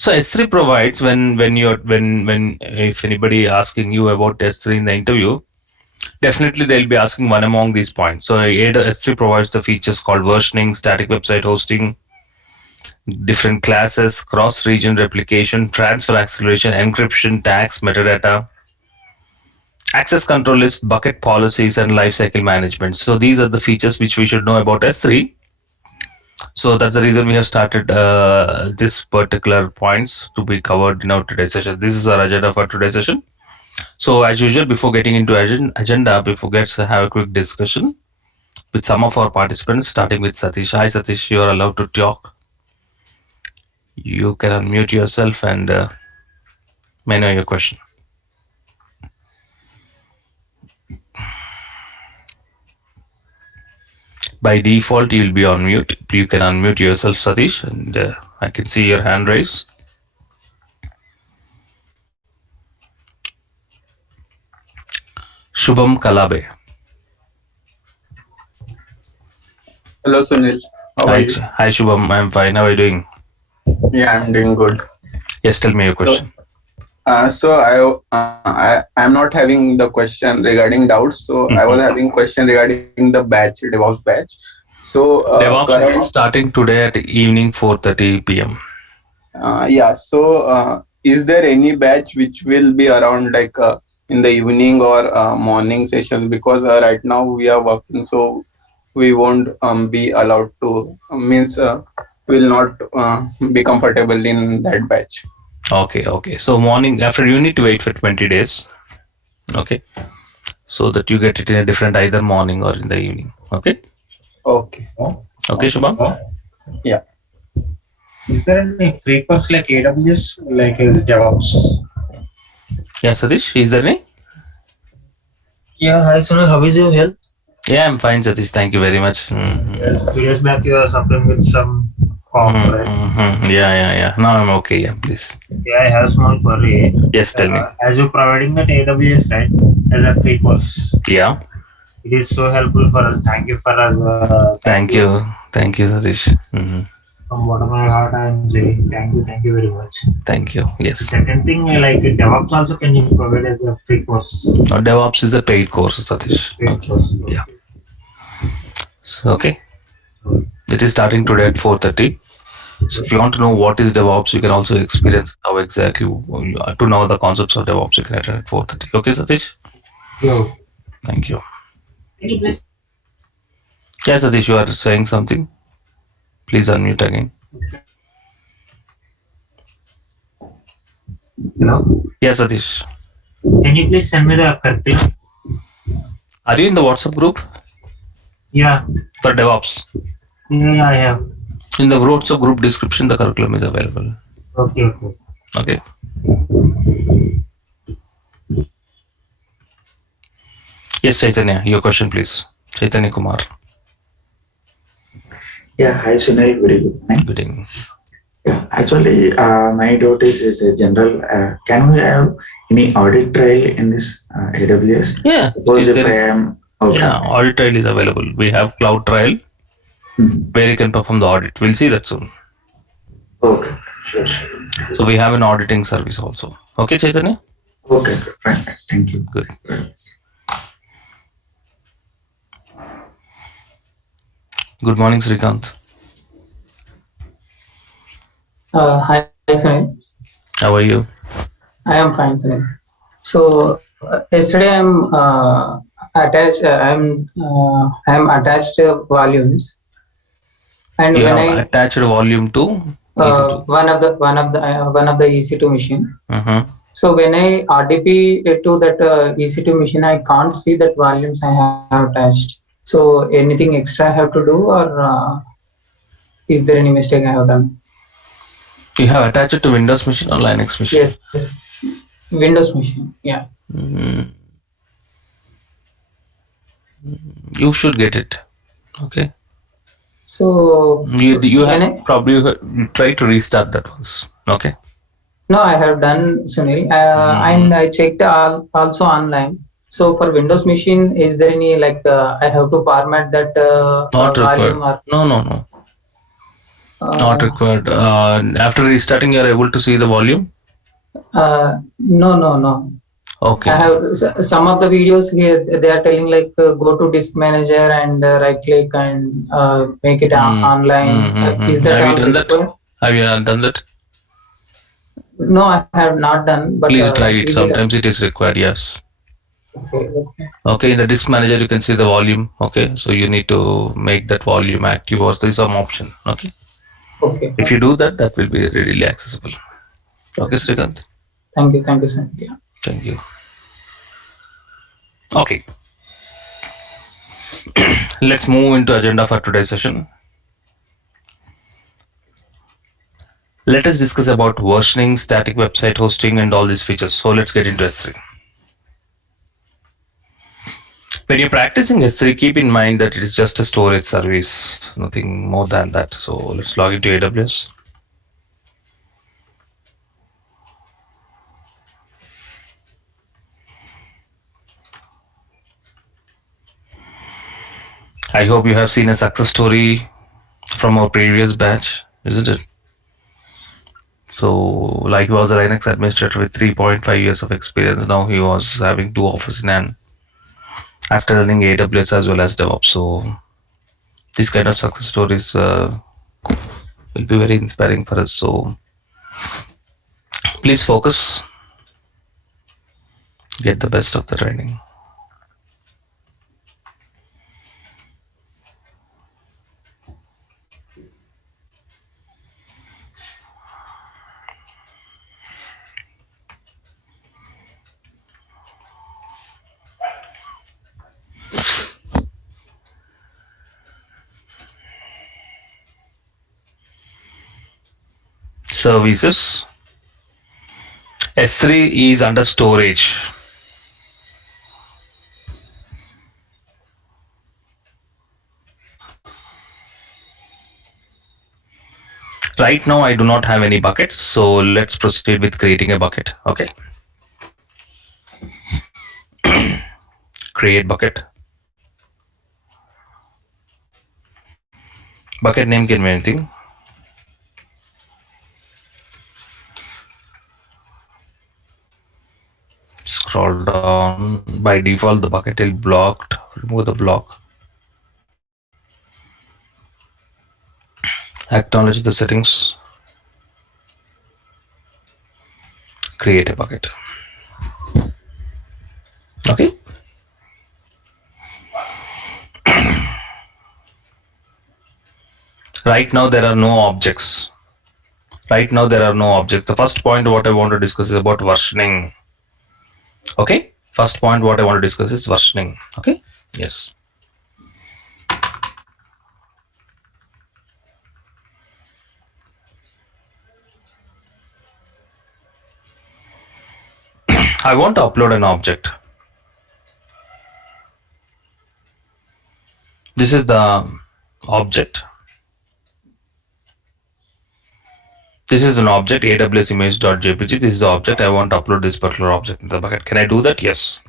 So S3 provides when if anybody asking you about S3 in the interview, definitely they'll be asking one among these points. So S3 provides the features called versioning, static website hosting, different classes, cross-region replication, transfer acceleration, encryption, tags, metadata, access control list, bucket policies, and lifecycle management. So these are the features which we should know about S3. So that's the reason we have started this particular points to be covered in our today's session. This is our agenda for today's session. So as usual, before getting into agenda, before let's have a quick discussion with some of our participants, starting with Satish. Hi Satish, you are allowed to talk. You can unmute yourself and may I know your question. By default, you'll be on mute. You can unmute yourself, Satish, and I can see your hand raised. Shubham Kalabe. Hello, Sunil. How are you? Hi, Shubham. I'm fine. How are you doing? Yeah, I'm doing good. Yes, tell me your question. I'm not having the question regarding doubts. So I was having question regarding the batch, DevOps batch. So DevOps is starting today at evening 4:30 p.m. Is there any batch which will be around like in the evening or morning session? Because right now we are working, so we won't be allowed to will not be comfortable in that batch. Okay. So morning after you need to wait for 20 days. Okay. So that you get it in a different either morning or in the evening. Okay. Okay, Shubham? Yeah. Is there any free course like AWS, like as DevOps? Yeah, Satish, is there any? Yeah, hi Sunil, how is your health? Yeah, I'm fine, Satish. Thank you very much. Yes, 2 years back you are suffering with some cough, right? Yeah. Now I'm okay. Yeah, please. Yeah, I have a small query. Yes, tell me. As you're providing that AWS, right, as a free course. Yeah. It is so helpful for us. Thank you for us. Thank you, Satish. From bottom of my heart, I am saying thank you very much. Thank you. Yes. Second thing, like DevOps also, can you provide as a free course? No, DevOps is a paid course, Satish. Paid course. Okay. Yeah. So, okay. It is starting today at 4:30. So if you want to know what is DevOps, you can also experience how exactly to know the concepts of DevOps. You can attend at 4:30. Okay, Satish? Yeah. Thank you. Can you please? Yes, Satish, you are saying something. Please unmute again. Hello? Yes, Satish. Can you please send me the curriculum? Are you in the WhatsApp group? Yeah. For DevOps? Yeah, I have. In the WhatsApp group description, the curriculum is available. Okay. Yes, Chaitanya, your question, please. Chaitanya Kumar. Yeah, hi Sunil, very good morning. Good evening. Yeah, actually, my doubt is a general. Can we have any audit trail in this AWS? Yeah. Suppose if I am okay. Yeah, audit trail is available. We have cloud trial where you can perform the audit. We'll see that soon. Okay, sure. So we have an auditing service also. Okay, Chaitanya? Okay, fine. Thank you. Good. Good morning, Srikanth. Hi, Sunil. How are you? I am fine, Sunil. So yesterday I'm attached. I'm attached volumes, and You when have I attached volume to one of the EC2 machine. So when I RDP to that EC2 machine, I can't see that volumes I have attached. So anything extra I have to do, or is there any mistake I have done? You have attached it to Windows machine or Linux machine? Yes, Windows machine. Yeah. You should get it. Okay. So you have probably try to restart that once. Okay. No, I have done, Sunil, and I checked also online. So for Windows machine, is there any I have to format that Not volume? required. No. Not required. After restarting, you are able to see the volume. No. Okay. I have some of the videos here. They are telling like go to disk manager and right click and make it online. Is that Have you all done that? required? Have you not done that? No, I have not done. But Please try it. is it Sometimes it is required. Yes. okay? Okay. In the disk manager, you can see the volume. Okay. So you need to make that volume active, or there is some option. Okay. Okay. If you do that, that will be readily accessible. Okay, Srikanth. Thank you, sir. Yeah. Thank you. Okay. Let's move into agenda for today's session. Let us discuss about versioning, static website hosting, and all these features. So let's get into S3. When you're practicing S3, keep in mind that it is just a storage service, nothing more than that. So let's log into AWS. I hope you have seen a success story from our previous batch, isn't it? So, like he was a Linux administrator with 3.5 years of experience. Now he was having 2 offers in hand after learning AWS as well as DevOps. So, these kind of success stories will be very inspiring for us. So, please focus, get the best of the training. Services. S3 is under storage. Right now, I do not have any buckets, so let's proceed with creating a bucket. Okay. Create bucket. Bucket name can be anything. Scroll down. By default, the bucket is blocked. Remove the block. Acknowledge the settings. Create a bucket. Okay. Right now, there are no objects. The first point what I want to discuss is about versioning. Okay. First point what I want to discuss is versioning. Okay. Yes. I want to upload an object. This is the object. This is an object, AWS image.jpg. This is the object. I want to upload this particular object in the bucket. Can I do that? Yes.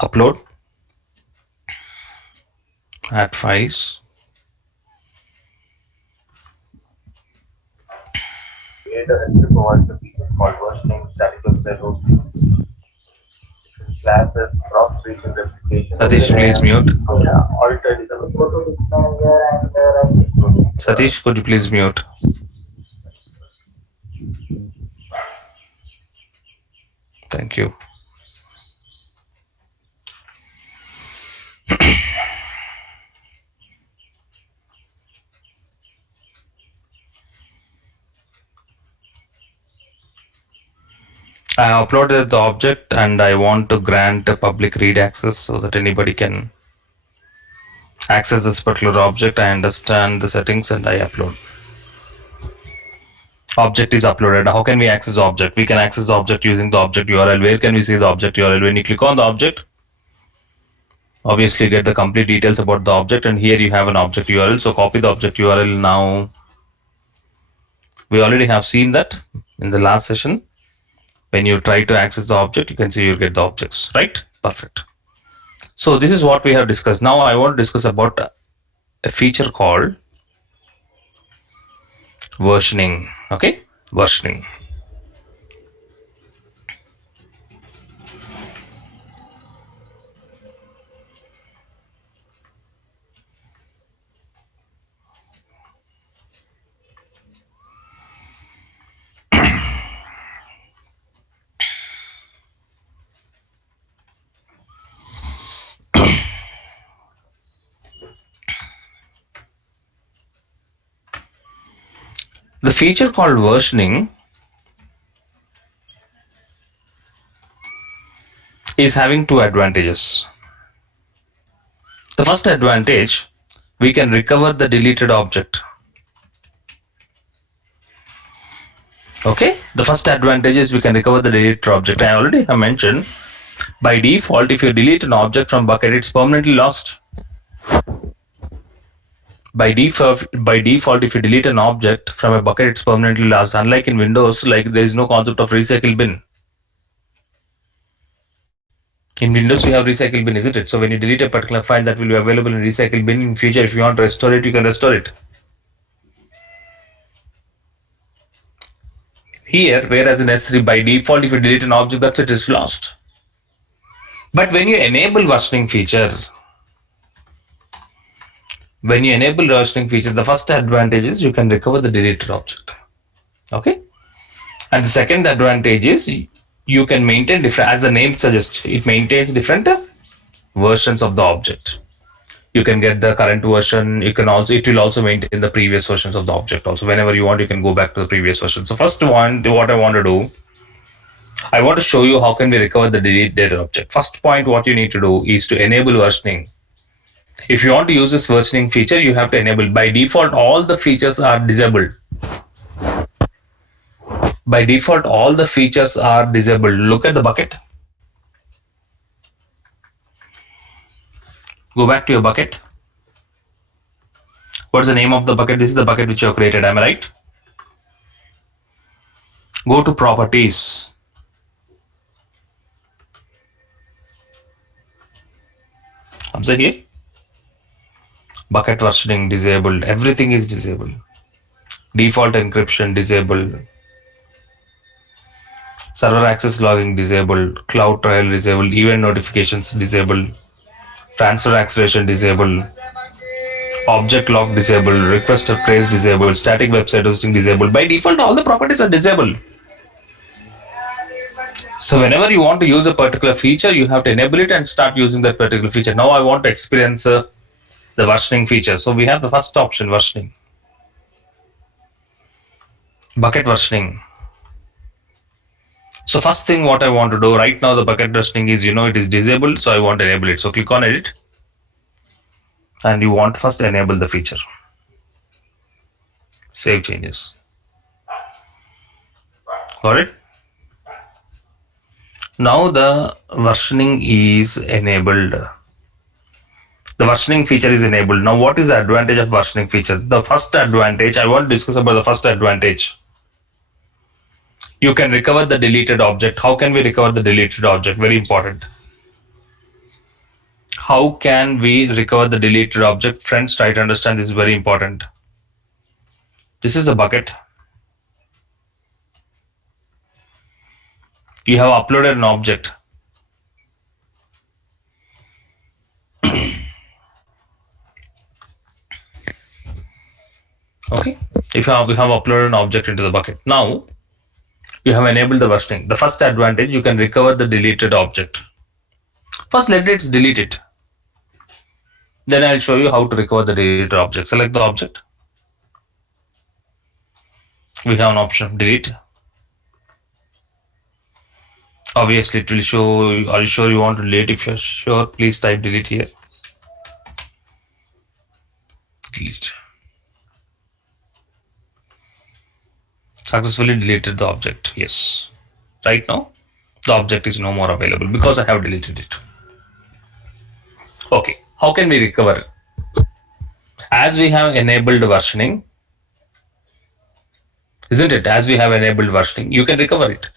Upload. Add files. AWS provides the feature called versioning, static website hosting, classes, cross region replication. Satish, please mute. Altered is Satish, could you please mute? Thank you. I uploaded the object and I want to grant a public read access so that anybody can access this particular object. I understand the settings and I upload. Object is uploaded. How can we access the object? We can access the object using the object URL. Where can we see the object URL? When you click on the object, obviously you get the complete details about the object, and here you have an object URL. So copy the object URL now. We already have seen that in the last session. When you try to access the object, you can see you get the objects, right? Perfect. So this is what we have discussed. Now I want to discuss about a feature called versioning. Okay, versioning. The feature called versioning is having two advantages. The first advantage, we can recover the deleted object. Okay, the first advantage is we can recover the deleted object. I already have mentioned, by default, if you delete an object from bucket, it's permanently lost. By default, if you delete an object from a bucket, it's permanently lost. Unlike in Windows, like there is no concept of recycle bin. In Windows, we have recycle bin, isn't it? So when you delete a particular file, that will be available in recycle bin. In future, if you want to restore it, you can restore it. Here, whereas in S3, by default, if you delete an object, that's it, it's lost. But when you enable versioning feature, the first advantage is you can recover the deleted object. Okay, and the second advantage is you can maintain different, as the name suggests, it maintains different versions of the object. You can get the current version. It will also maintain the previous versions of the object. Also, whenever you want, you can go back to the previous version. So first one, what I want to do, I want to show you how can we recover the deleted object. First point, what you need to do is to enable versioning. If you want to use this versioning feature, you have to enable. By default, all the features are disabled. By default, all the features are disabled. Look at the bucket. Go back to your bucket. What's the name of the bucket? This is the bucket which you have created. Am I right? Go to properties. Observe here. Bucket versioning disabled. Everything is disabled. Default encryption disabled. Server access logging disabled. Cloud trial disabled. Event notifications disabled. Transfer acceleration disabled. Object lock disabled. Request trace disabled. Static website hosting disabled. By default, all the properties are disabled. So whenever you want to use a particular feature, you have to enable it and start using that particular feature. Now I want to experience the versioning feature. So we have the first option, versioning. Bucket versioning. So first thing what I want to do right now, the bucket versioning is, it is disabled. So I want to enable it. So click on edit. And you want first enable the feature. Save changes. Got it? Now the versioning is enabled. The versioning feature is enabled. Now what is the advantage of versioning feature? The first advantage, I want to discuss about the first advantage. You can recover the deleted object. How can we recover the deleted object? Very important. How can we recover the deleted object? Friends, try to understand, this is very important. This is a bucket. You have uploaded an object. Okay, if you have uploaded an object into the bucket. Now, you have enabled the versioning. The first advantage, you can recover the deleted object. First, let it delete it. Then I'll show you how to recover the deleted object. Select the object. We have an option, delete. Obviously, it will show, are you sure you want to delete? If you're sure, please type delete here. Delete. Successfully deleted the object. Yes. Right now, the object is no more available because I have deleted it. Okay. How can we recover? As we have enabled versioning, isn't it? As we have enabled versioning, you can recover it.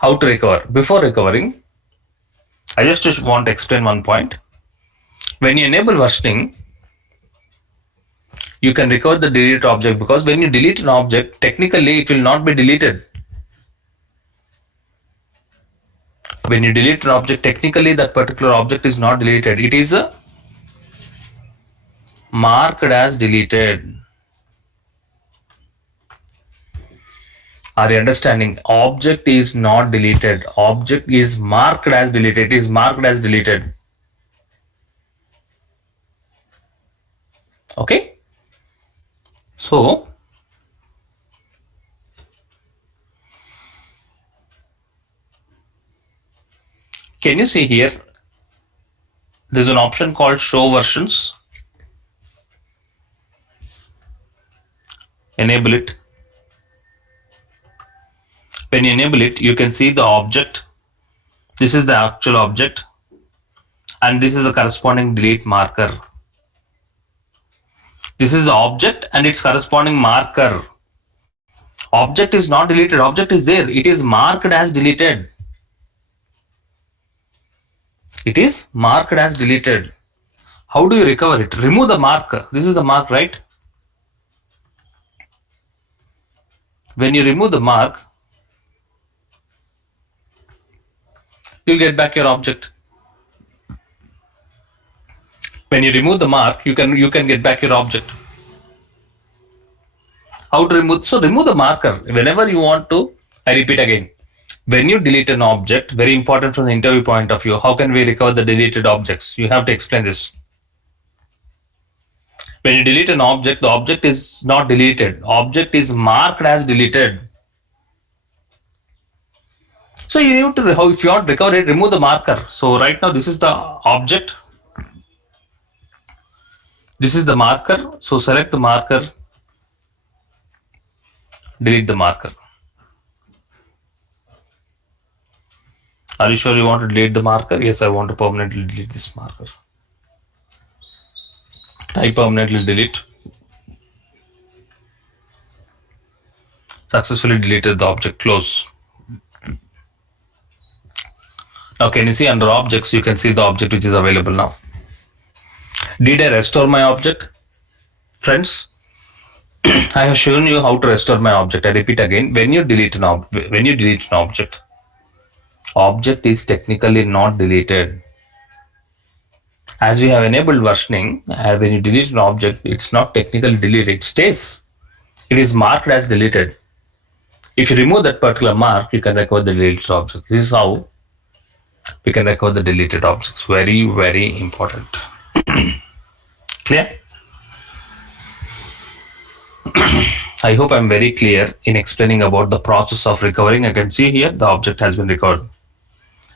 How to recover? Before recovering, I just want to explain one point. When you enable versioning, You can recover the deleted object because when you delete an object, technically it will not be deleted. When you delete an object, technically that particular object is not deleted. It is marked as deleted. Are you understanding? Object is not deleted. Object is marked as deleted. It is marked as deleted. Okay. So can you see here? There's an option called show versions. Enable it. When you enable it, you can see the object. This is the actual object, and this is the corresponding delete marker. This is the object and its corresponding marker. Object is not deleted. Object is there. It is marked as deleted. It is marked as deleted. How do you recover it? Remove the mark. This is the mark, right? When you remove the mark, you'll get back your object. When you remove the mark, you can get back your object. How to remove? So remove the marker whenever you want to. I repeat again. When you delete an object, very important from the interview point of view, how can we recover the deleted objects? You have to explain this. When you delete an object, the object is not deleted. Object is marked as deleted. So you need to, if you want to recover it, remove the marker. So right now this is the object. This is the marker. So select the marker. Delete the marker. Are you sure you want to delete the marker? Yes, I want to permanently delete this marker. Type permanently delete. Successfully deleted the object. Close. Now can you see under objects, you can see the object which is available now. Did I restore my object? Friends, I have shown you how to restore my object. I repeat again, when you delete an object, object is technically not deleted. As we have enabled versioning, when you delete an object, it's not technically deleted, it stays. It is marked as deleted. If you remove that particular mark, you can recover the deleted object. This is how we can recover the deleted objects. Very, very important. Clear? I hope I'm very clear in explaining about the process of recovering. I can see here the object has been recovered.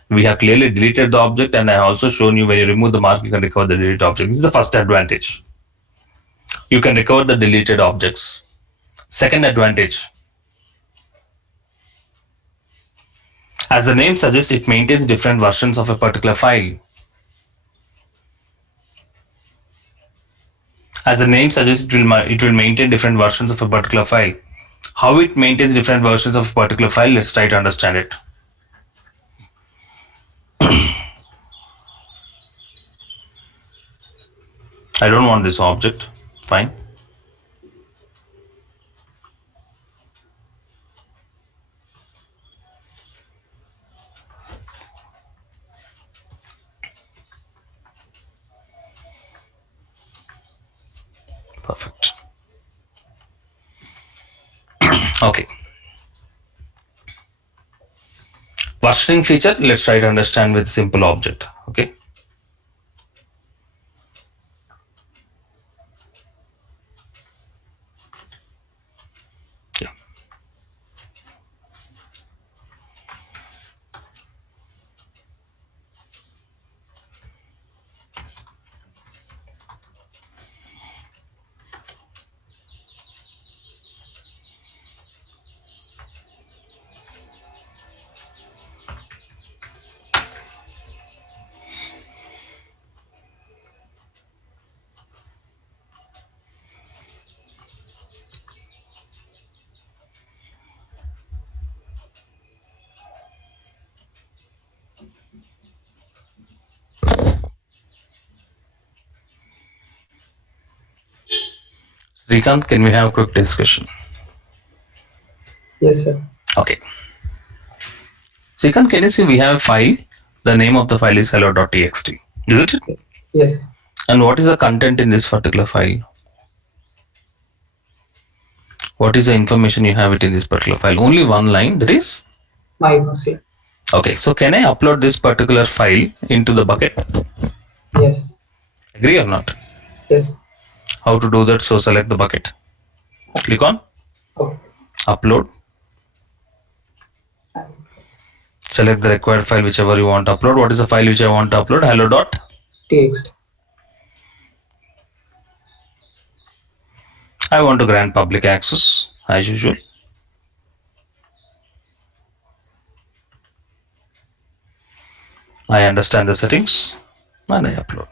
We have clearly deleted the object, and I have also shown you when you remove the mark, you can recover the deleted object. This is the first advantage. You can recover the deleted objects. Second advantage, as the name suggests, it maintains different versions of a particular file. As the name suggests, it will maintain different versions of a particular file. How it maintains different versions of a particular file, let's try to understand it. I don't want this object. Fine. Perfect. Okay. Versioning feature, let's try to understand with simple object. Okay. Yeah. Srikanth, can we have a quick discussion? Yes, sir. Okay. Srikanth, can you see we have a file? The name of the file is hello.txt. Isn't it? Yes. And what is the content in this particular file? What is the information you have it in this particular file? Only one line, that is? My first line. Okay, so can I upload this particular file into the bucket? Yes. Agree or not? Yes. How to do that? So select the bucket. Click on Okay. upload. Select the required file, whichever you want to upload. What is the file which I want to upload? Hello.txt. I want to grant public access as usual. I understand the settings and I upload.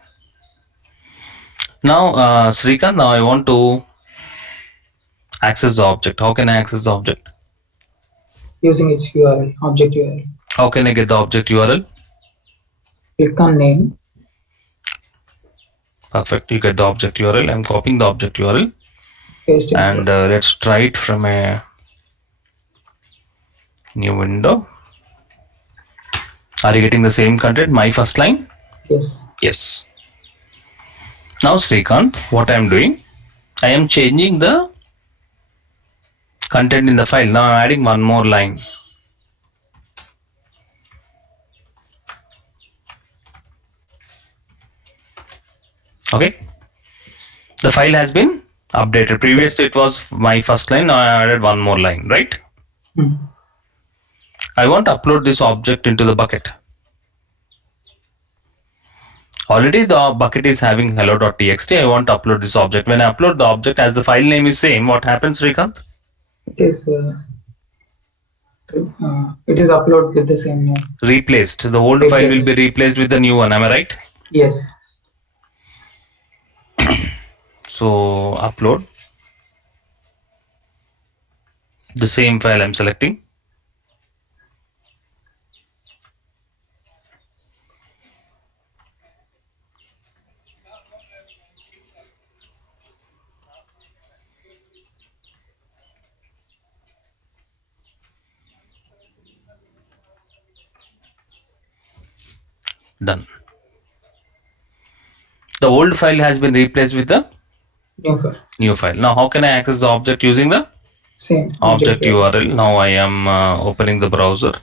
Now, Srikanth, now I want to access the object. How can I access the object? Using its URL, object URL. How can I get the object URL? Click on name. Perfect. You get the object URL. I'm copying the object URL. Paste it. And let's try it from a new window. Are you getting the same content? My first line? Yes. Yes. Now, Srikanth, what I am doing, I am changing the content in the file. Now I'm adding one more line. Okay. The file has been updated. Previously it was my first line. Now I added one more line, right? I want to upload this object into the bucket. Already the bucket is having hello.txt. I want to upload this object. When I upload the object, as the file name is same, what happens, Srikanth? It is uploaded with the same name. Replaced. The old file will be replaced with the new one. Am I right? Yes. So upload. The same file I'm selecting. Done. The old file has been replaced with the new file. Now, how can I access the object using the same object URL? Now I am opening the browser.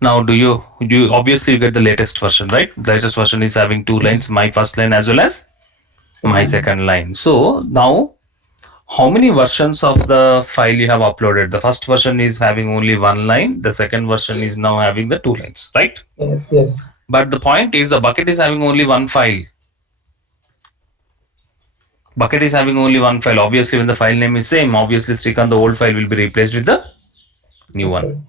Now, do you obviously you get the latest version, right? The latest version is having two lines, my first line as well as my second line. So now, how many versions of the file you have uploaded? The first version is having only one line. The second version is now having the two lines, right? Yes. But the point is the bucket is having only one file. Bucket is having only one file. Obviously, when the file name is same, obviously, Srikanth, the old file will be replaced with the new one.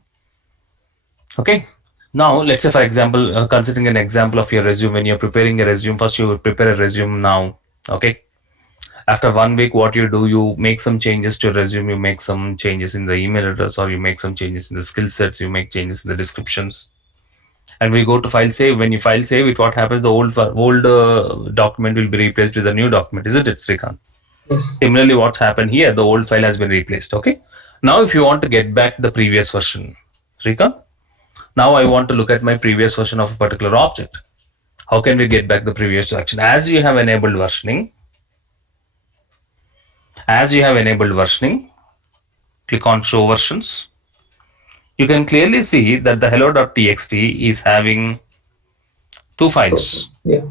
Okay. Now, let's say, for example, considering an example of your resume, when you're preparing a resume, first you prepare a resume now. Okay. After 1 week, what you do, you make some changes to your resume, you make some changes in the email address, or you make some changes in the skill sets, you make changes in the descriptions. And we go to file save. When you file save it, what happens? The old document will be replaced with the new document, isn't it, Srikanth? Yes. Similarly, what's happened here? The old file has been replaced. Okay. Now, if you want to get back the previous version, Srikanth, now I want to look at my previous version of a particular object. How can we get back the previous action? As you have enabled versioning, click on show versions. You can clearly see that the hello.txt is having two files. Yeah.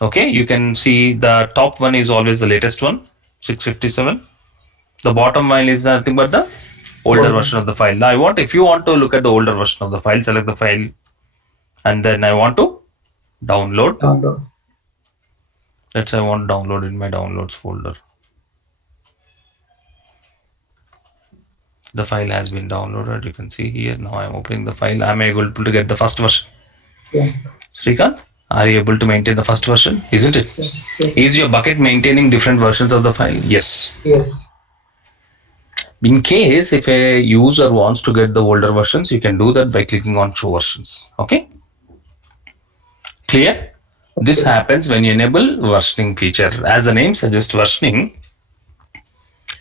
Okay, you can see the top one is always the latest one, 657. The bottom one is nothing but the older version of the file. Now if you want to look at the older version of the file, select the file, and then I want to download. Let's say I want to download in my downloads folder. The file has been downloaded. You can see here. Now I'm opening the file. I'm able to get the first version. Yeah. Srikanth, are you able to maintain the first version? Isn't it? Yes. Is your bucket maintaining different versions of the file? Yes. Yes. In case if a user wants to get the older versions, you can do that by clicking on show versions. Okay. Clear? This happens when you enable versioning feature. As the name suggests, versioning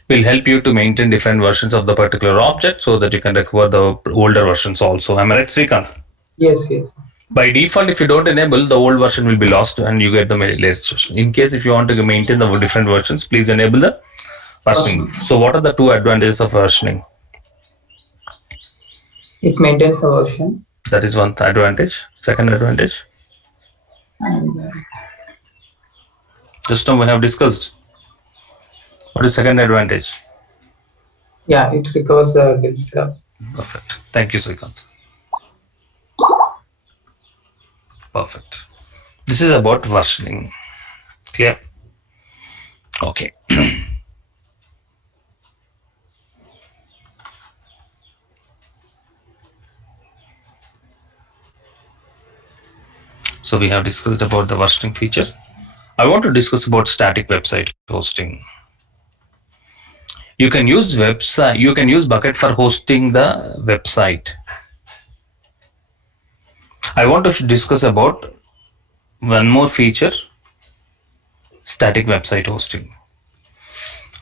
will help you to maintain different versions of the particular object so that you can recover the older versions also. Am I right, Srikanth? Yes, yes. By default, if you don't enable, the old version will be lost and you get the latest version. In case if you want to maintain the different versions, please enable the versioning. So what are the two advantages of versioning? It maintains the version. That is one advantage. Second advantage? And Just now we have discussed. What is second advantage? yeah, it recovers the deleted object. Perfect. Thank you, Srikanth. Perfect. This is about versioning. Clear? Okay. So we have discussed about the versioning feature. I want to discuss about static website hosting. You can use Bucket for hosting the website. I want to discuss about one more feature, static website hosting.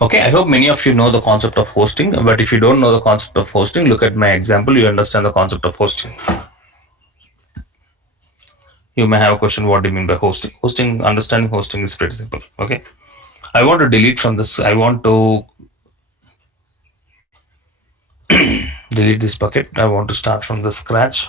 Okay, I hope many of you know the concept of hosting, but if you don't know the concept of hosting, look at my example, you understand the concept of hosting. You may have a question, what do you mean by hosting? Understanding hosting is pretty simple. Okay, I want to delete from this, I want to delete this bucket. I want to start from the scratch.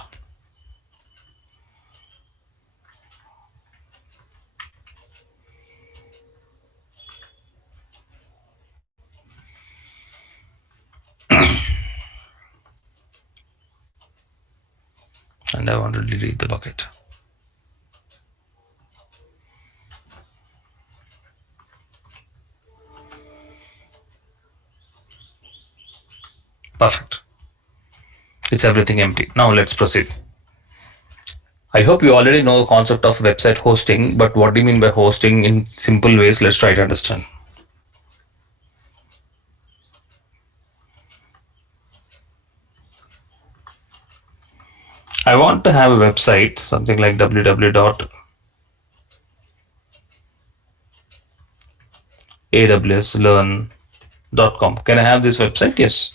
And I want to delete the bucket. Perfect. It's everything empty. Now let's proceed. I hope you already know the concept of website hosting, but what do you mean by hosting in simple ways? Let's try to understand. I want to have a website, something like www.awslearn.com. Can I have this website? Yes.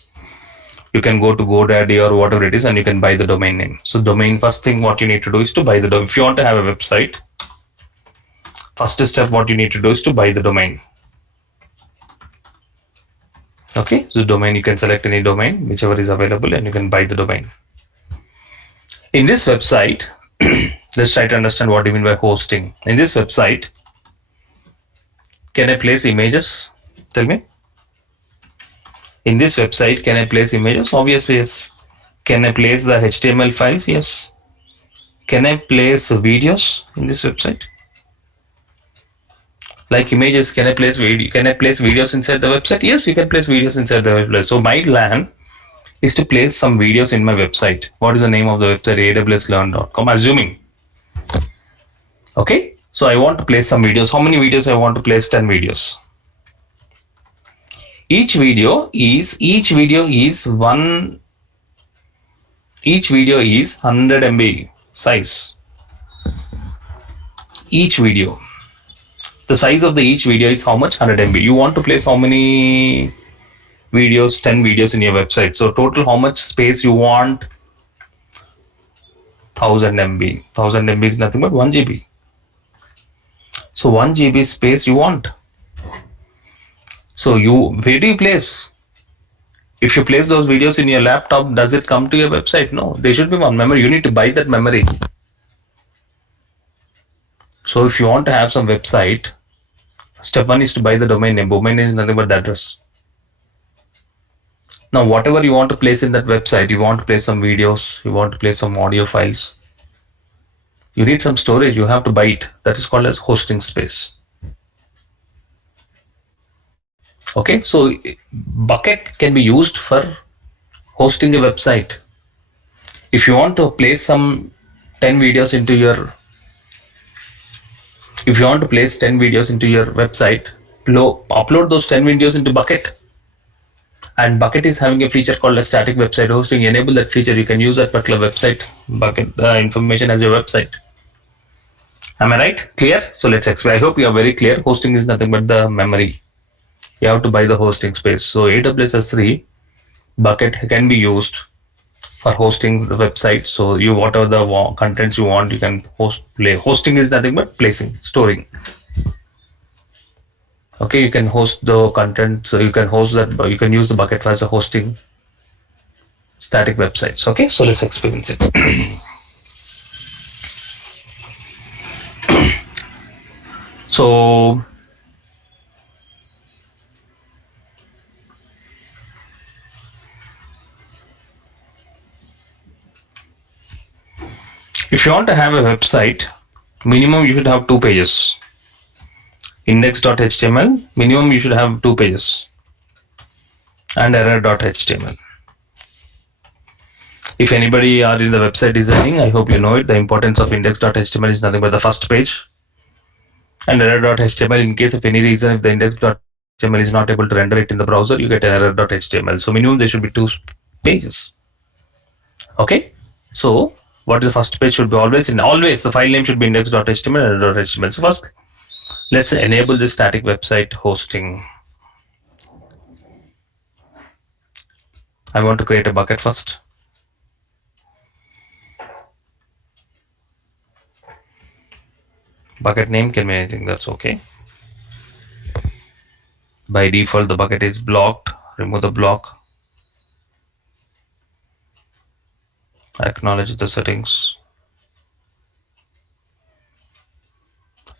You can go to GoDaddy or whatever it is and you can buy the domain name. So domain, first thing what you need to do is to buy the domain. If you want to have a website, first step what you need to do is to buy the domain. Okay, so domain, you can select any domain, whichever is available, and you can buy the domain. In this website, let's try to understand what you mean by hosting. In this website, can I place images? Tell me. In this website, can I place images? Obviously, yes. Can I place the HTML files? Yes. Can I place videos in this website? Like images, can I place videos inside the website? Yes, you can place videos inside the website. So my plan is to place some videos in my website. What is the name of the website? AWSlearn.com. Assuming. Okay. So I want to place some videos. How many videos I want to place? 10 videos. Each video is 100 MB size. Each video. The size of each video is how much? 100 MB. You want to place how many videos? 10 videos in your website. So total how much space you want? 1000 MB. 1000 MB is nothing but 1 GB. So 1 GB space you want. So where do you place? If you place those videos in your laptop, does it come to your website? No, there should be one memory. You need to buy that memory. So if you want to have some website, step one is to buy the domain name. Domain name is nothing but the address. Now, whatever you want to place in that website, you want to place some videos, you want to place some audio files. You need some storage, you have to buy it. That is called as hosting space. Okay, so Bucket can be used for hosting a website. If you want to place some 10 videos into your website, upload those 10 videos into Bucket. And Bucket is having a feature called a static website hosting. Enable that feature, you can use that particular website Bucket information as your website. Am I right? Clear? So let's explain. I hope you are very clear. Hosting is nothing but the memory. You have to buy the hosting space. So AWS S3 bucket can be used for hosting the website. So you whatever the contents you want, you can play. Hosting is nothing but placing, storing. Okay, you can host the content. So you can host that. You can use the bucket as a hosting static websites. Okay, so let's experience it. So if you want to have a website, minimum you should have 2 pages. Index.html, minimum you should have 2 pages. And error.html. If anybody are in the website designing, I hope you know it. The importance of index.html is nothing but the first page. And error.html, in case of any reason, if the index.html is not able to render it in the browser, you get an error.html. So minimum there should be 2 pages. Okay. So what is the first page should be always the file name should be index.html and error.html. So first, let's enable the static website hosting. I want to create a bucket first. Bucket name can be anything, that's okay. By default, the bucket is blocked. Remove the block. Acknowledge the settings.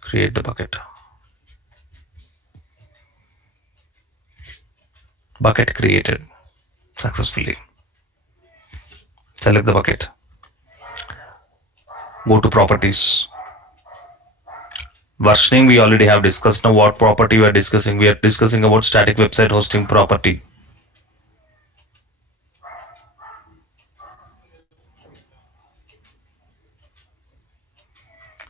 Create the bucket. Bucket created successfully. Select the bucket. Go to properties. Versioning we already have discussed. Now what property we are discussing? We are discussing about static website hosting property.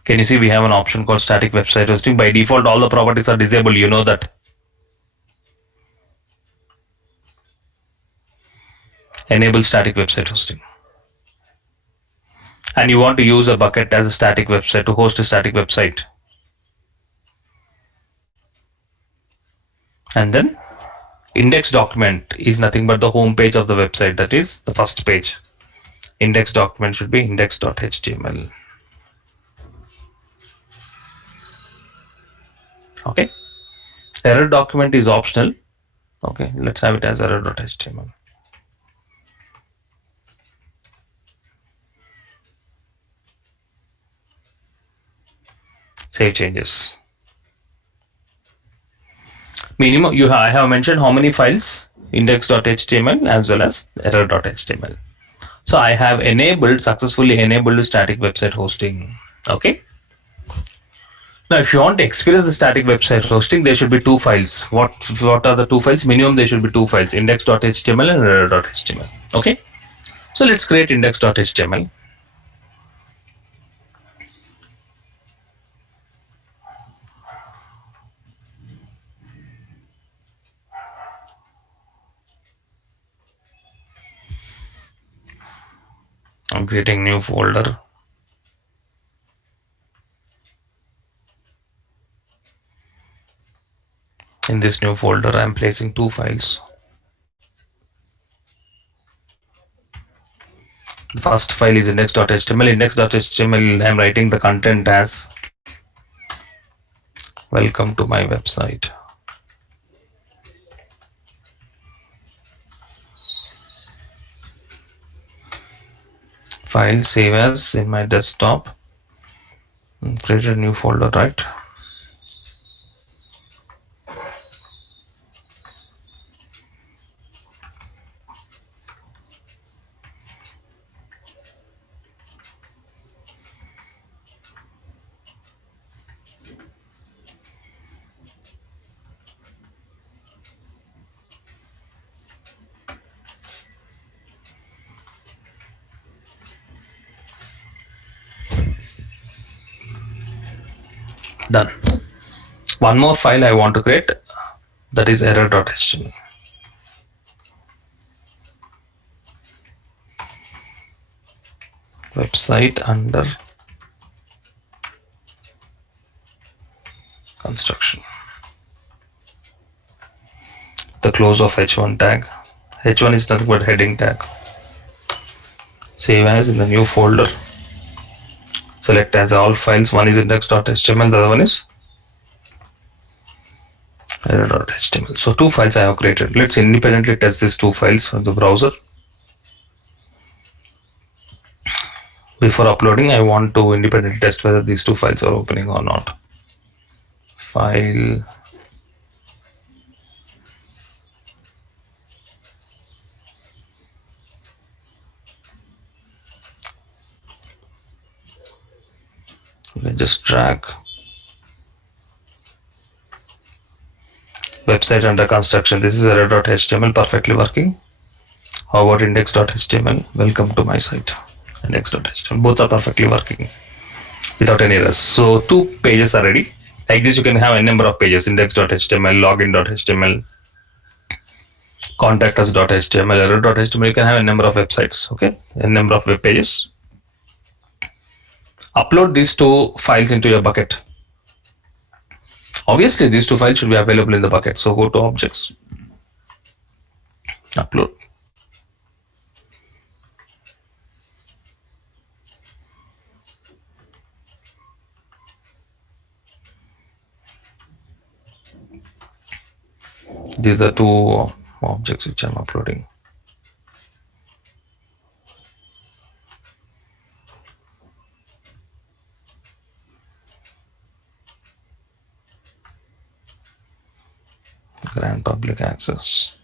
Can you see we have an option called static website hosting? By default, all the properties are disabled. You know that. Enable static website hosting. And you want to use a bucket as a static website to host a static website. And then index document is nothing but the home page of the website. That is the first page. Index document should be index.html. Okay. Error document is optional. Okay, let's have it as error.html. Save changes. Minimum I have mentioned how many files, index.html as well as error.html. So I have successfully enabled static website hosting. Okay. Now, if you want to experience the static website hosting, there should be 2 files. What are the 2 files? Minimum there should be 2 files, index.html and error.html. Okay. So let's create index.html. I'm creating new folder. In this new folder, I'm placing 2 files. The first file is index.html. Index.html, I'm writing the content as welcome to my website. File save as in my desktop. Create a new folder, right? Done. One more file I want to create, that is error.html. Website under construction. The close of h1 tag. H1 is nothing but heading tag. Save as in the new folder. Select as all files. One is index.html, the other one is error.html. So 2 files I have created. Let's independently test these 2 files on the browser. Before uploading, I want to independently test whether these 2 files are opening or not. File. You can just drag. Website under construction. This is error.html, perfectly working. How about index.html? Welcome to my site. Index.html. Both are perfectly working without any errors. So 2 pages are ready. Like this, you can have a number of pages: index.html, login.html, contact us.html, error.html. You can have a number of websites, okay, a number of web pages. Upload these 2 files into your bucket. Obviously, these 2 files should be available in the bucket. So go to objects, upload. These are 2 objects which I'm uploading. Grant public access.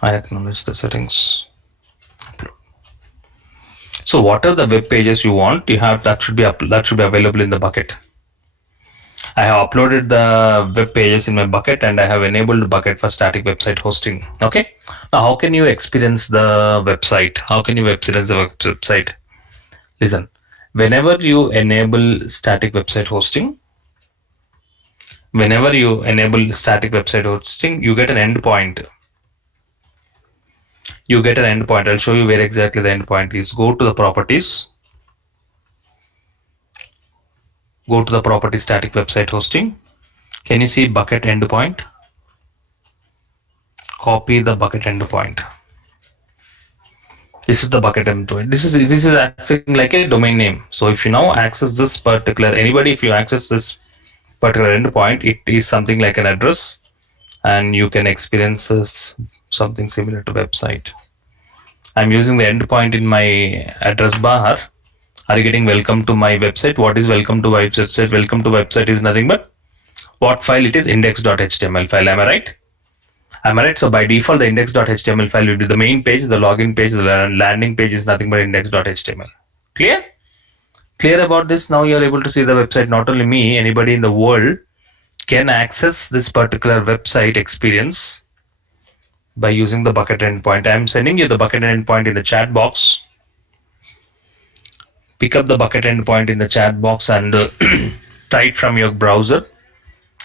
I acknowledge the settings. Upload. So whatever the web pages you want, you have that should be available in the bucket. I have uploaded the web pages in my bucket and I have enabled the bucket for static website hosting. Okay. Now, how can you experience the website? How can you experience the website? Listen, whenever you enable static website hosting, you get an endpoint. I'll show you where exactly the endpoint is. Go to the properties. Go to the property static website hosting. Can you see bucket endpoint? Copy the bucket endpoint. This is the bucket endpoint. This is acting like a domain name. So if you now access this particular, if you access this particular endpoint, it is something like an address, and you can experience something similar to website. I'm using the endpoint in my address bar. Are you getting welcome to my website? What is welcome to my website? Welcome to website is nothing but what file it is? Index.html file. Am I right? So by default, the index.html file will be the main page, the login page, the landing page is nothing but index.html. Clear? Clear about this? Now you're able to see the website. Not only me, anybody in the world can access this particular website experience by using the bucket endpoint. I'm sending you the bucket endpoint in the chat box. Pick up the bucket endpoint in the chat box and try it from your browser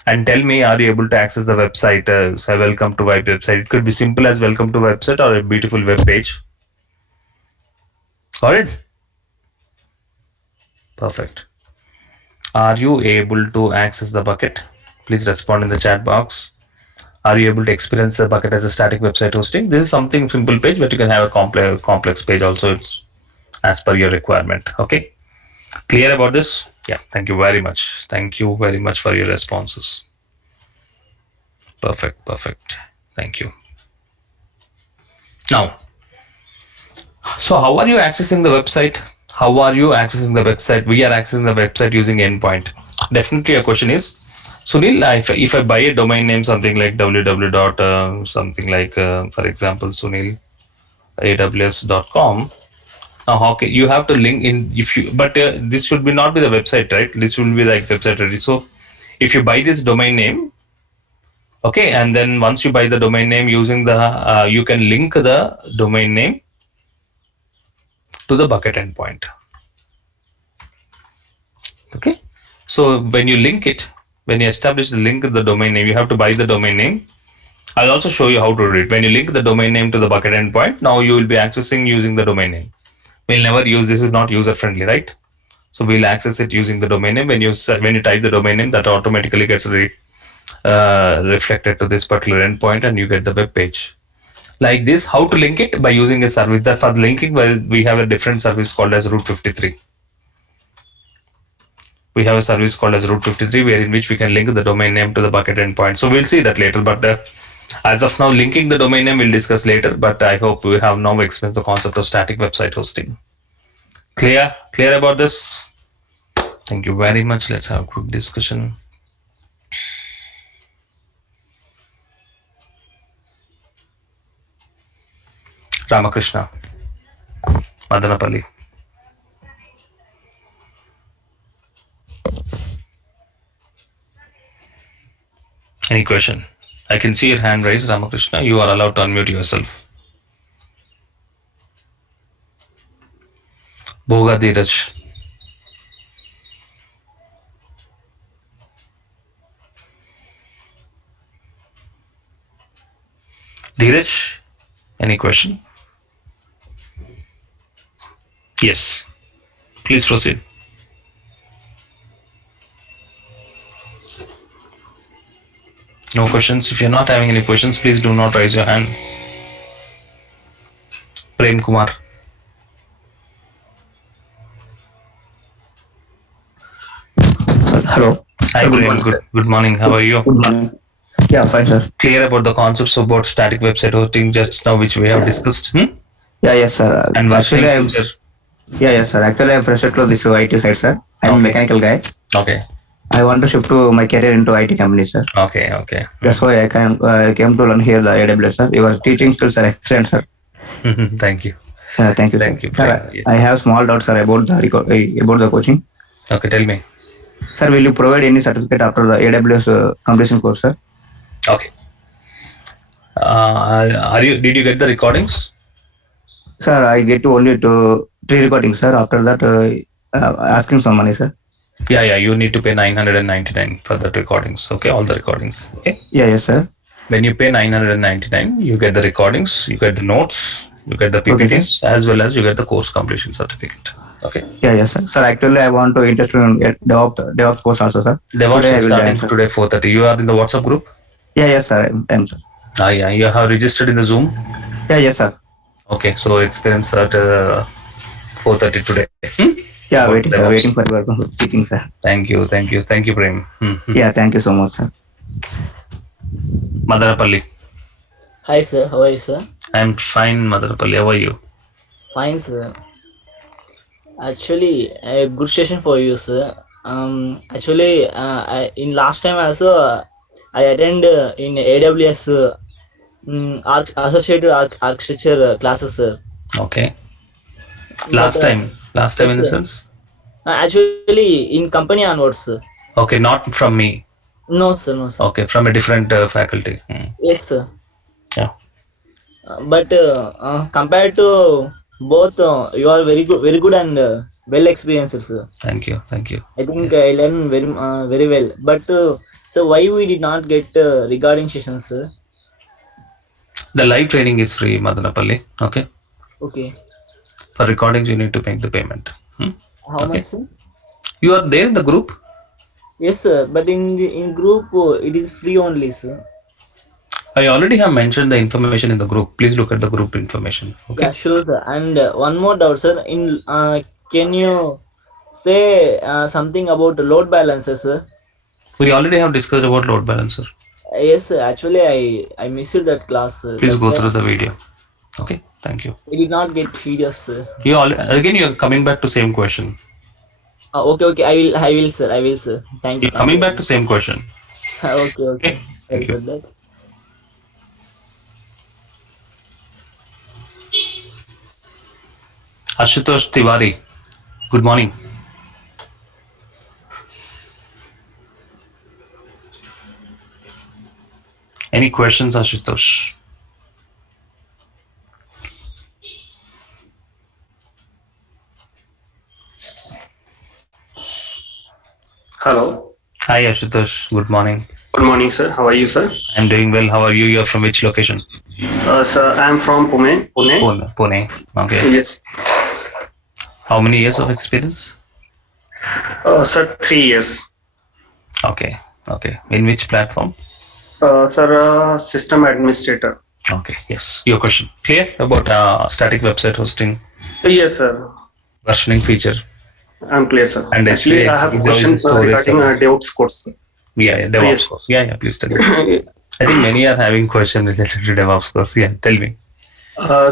and tell me, are you able to access the website? Say welcome to my website. It could be simple as welcome to website or a beautiful web page. Got it? Perfect. Are you able to access the bucket? Please respond in the chat box. Are you able to experience the bucket as a static website hosting? This is something simple page, but you can have a complex page also. It's as per your requirement. Okay. Clear about this? Yeah. Thank you very much. Thank you very much for your responses. Perfect. Thank you. Now, so how are you accessing the website? We are accessing the website using endpoint. Definitely, your question is, Sunil, if I buy a domain name, something like www. Something like, for example, Sunil AWS.com. Now, how can you have to link in this should not be the website, right? This will be like website ready. So if you buy this domain name, okay, and then once you buy the domain name using the, you can link the domain name to the bucket endpoint. Okay. So when you link it, when you establish the link of the domain name, you have to buy the domain name I'll also show you how to do it. When you link the domain name to the bucket endpoint, now you will be accessing using the domain name. We'll never use this is not user friendly, right? So we'll access it using the domain name. When you type the domain name, that automatically gets reflected to this particular endpoint, and you get the web page. Like this, how to link it by using a service. That for linking, well, we have a different service called as Route 53. We have a service called as Route 53, where in which we can link the domain name to the bucket endpoint. So we'll see that later. But as of now, linking the domain name we'll discuss later. But I hope we have now explained the concept of static website hosting. Clear about this? Thank you very much. Let's have a quick discussion. Ramakrishna, Madanapalli. Any question? I can see your hand raised, Ramakrishna. You are allowed to unmute yourself. Bhoga Dheeraj. Dheeraj, any question? Yes. Please proceed. No questions. If you're not having any questions, please do not raise your hand. Prem Kumar. Hello. Hi, Prem. Good morning. How are you? Good morning. Yeah, fine, sir. Clear about the concepts about static website hosting just now, which we have discussed. Yeah, yes, sir. And Actually, feature. Yeah, yes, sir. Actually, I'm fresh to this IT side, sir. I'm a mechanical guy. Okay. I want to shift to my career into IT company, sir. Okay. That's why I came to learn here the AWS, sir. Your teaching skills are excellent, sir. Thank you. Thank you, Thank sir. you. Sir, Yes. I have small doubts, sir, about the coaching. Okay, tell me. Sir, will you provide any certificate after the AWS completion course, sir? Okay. Did you get the recordings? Sir, I get to only to 3 recordings, sir. After that, asking some money, sir. Yeah. You need to pay 999 for the recordings. Okay, all the recordings. Okay. Yeah, yes, sir. When you pay 999, you get the recordings, you get the notes, you get the PPTs, Okay, as well as you get the course completion certificate. Okay. Yeah, yes, sir. Sir, actually, I want to interested in DevOps course also, sir. DevOps is starting join, today 4:30. You are in the WhatsApp group? Yeah, yes, sir. I'm, sir. Yeah. You have registered in the Zoom? Yeah, yes, sir. Okay, so experience at 4:30 today. Yeah, waiting for your speaking, sir. Thank you, Prem. Yeah, thank you so much, sir. Madanapalli. Hi, sir. How are you, sir? I'm fine, Madanapalli. How are you? Fine, sir. Actually, a good session for you, sir. Actually, in last time also, I attend in AWS associated architecture classes, sir. Okay. Last time yes, in the sense? Actually, in company onwards, sir. Okay, not from me. No, sir. Okay, from a different faculty. Yes, sir. Yeah. But compared to both, you are very good and well experienced, sir. Thank you. I think I learned very well. But so why we did not get regarding sessions, sir? The live training is free, Madanapalli. Okay. Okay. For recordings, you need to make the payment. How much, sir? You are there in the group? Yes, sir. But in group, it is free only, sir. I already have mentioned the information in the group. Please look at the group information. Okay. Yeah, sure, sir. And one more doubt, sir. Can you say something about load balancer, sir? We already have discussed about load balancer. Yes, sir. Actually, I missed that class, sir. Please go through the video. Okay. Thank you. I did not get videos, sir. You are coming back to same question. Okay. I will, sir. Thank you. You're coming back to same question. Okay. Thank you. That. Ashutosh Tiwari. Good morning. Any questions, Ashutosh? Hello. Hi, Ashutosh. Good morning. Good morning, sir. How are you, sir? I'm doing well. How are you? You're from which location? Sir, I'm from Pune. Pune. Okay. Yes. How many years of experience? Sir, 3 years. Okay. In which platform? Sir, system administrator. Okay. Yes. Your question clear about static website hosting? Yes, sir. Versioning feature. I'm clear, sir. And actually, I have a question regarding DevOps course. Yeah, DevOps Yes. course. Yeah. Please tell me. I think many are having questions related to DevOps course. Yeah. Tell me.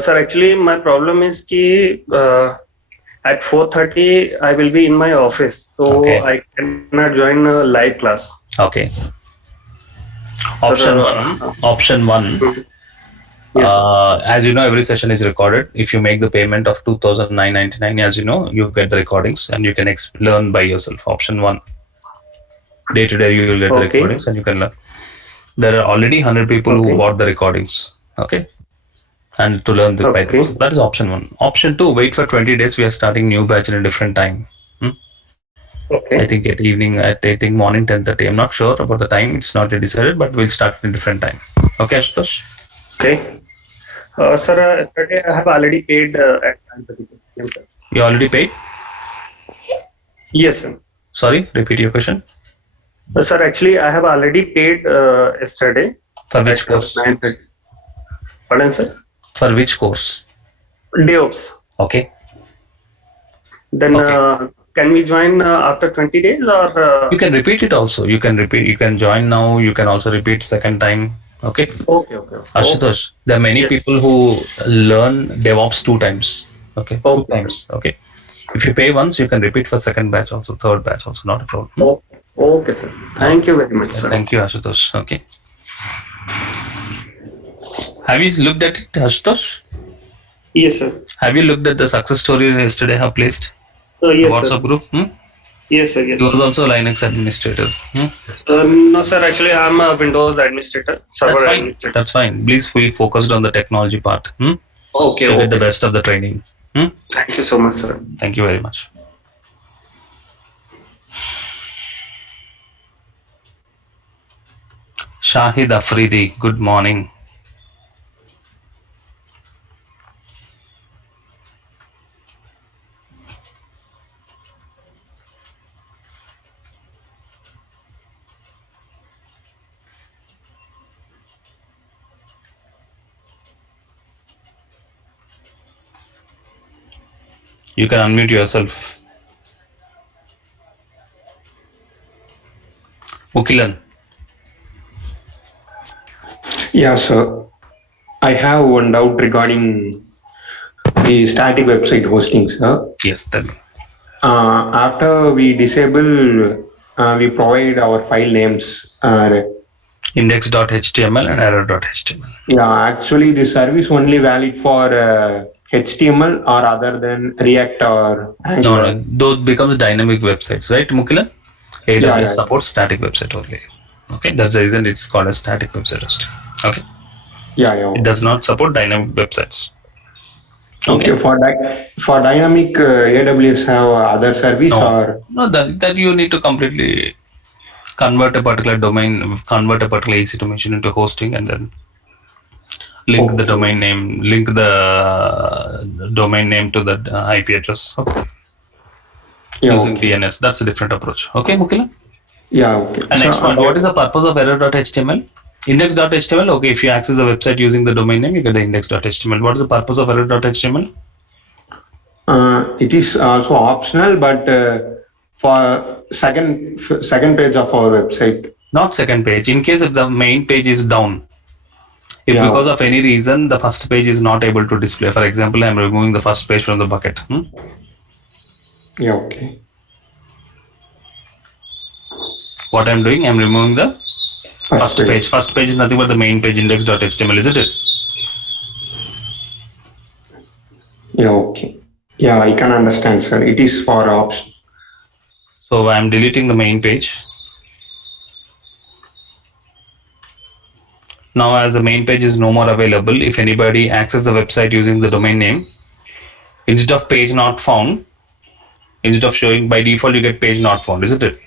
Sir, actually, my problem is ki at 4:30 I will be in my office, so I cannot join a live class. Okay. Option one. Yes, as you know, every session is recorded. If you make the payment of 2,999, as you know, you get the recordings and you can learn by yourself. Option one. Day to day, you will get the recordings and you can learn. There are already 100 people who bought the recordings. Okay. And to learn the Python. So that is option one. Option two, wait for 20 days. We are starting new batch in a different time. I think at evening, I think morning 10:30. I'm not sure about the time. It's not decided, but we'll start in a different time. Okay, Ashutosh? Okay. Sir, yesterday I have already paid at 9:30. You already paid? Yes, sir. Sorry, repeat your question. Sir, actually, I have already paid yesterday. For which course? 9:30. Pardon, sir? For which course? DevOps. Okay. Then can we join after 20 days or? You can repeat it also. You can join now. You can also repeat second time. Okay. Okay. Ashutosh, there are many people who learn DevOps 2 times. Okay. 2 times. Okay. If you pay once, you can repeat for second batch also, third batch also. Not a problem. Okay, sir. Thank you very much, sir. Thank you, Ashutosh. Okay. Have you looked at it, Ashutosh? Yes, sir. Have you looked at the success story yesterday I have placed? Yes, WhatsApp sir. group? Yes, sir. Yes. He was also Linux administrator. No, sir. Actually, I'm a Windows administrator. That's fine. That's fine. Please be focused on the technology part. Okay. Get the best of the training. Thank you so much, sir. Thank you very much. Shahid Afridi, good morning. You can unmute yourself. Mukilan. Yeah, sir. I have one doubt regarding the static website hosting, sir. Yes, tell me. After we disable, we provide our file names. Index.html and error.html. Yeah, actually, the service only valid for HTML or other than React or Angular. No, those becomes dynamic websites, right, Mukilan? AWS supports static website only. Okay, that's the reason it's called a static website hosting. Okay. Yeah. It does not support dynamic websites. Okay. For dynamic, AWS have other service or no? That you need to completely convert a particular domain, convert a particular EC2 machine into hosting, and then link the domain name, to the IP address. Okay. Using DNS. That's a different approach. Okay, Mukilan? Yeah, okay. And next point, what is the purpose of error.html? Index.html, okay, if you access the website using the domain name, you get the index.html. What is the purpose of error.html? It is also optional, but for second page of our website. Not second page. In case if the main page is down, if because of any reason the first page is not able to display, for example, I'm removing the first page from the bucket. Yeah, okay. What I'm doing, I'm removing the first page. First page is nothing but the main page, index.html, isn't it? Yeah, okay. Yeah, I can understand, sir. It is for option. So I'm deleting the main page. Now, as the main page is no more available, if anybody accesses the website using the domain name, instead of page not found, instead of showing by default, you get page not found, isn't it?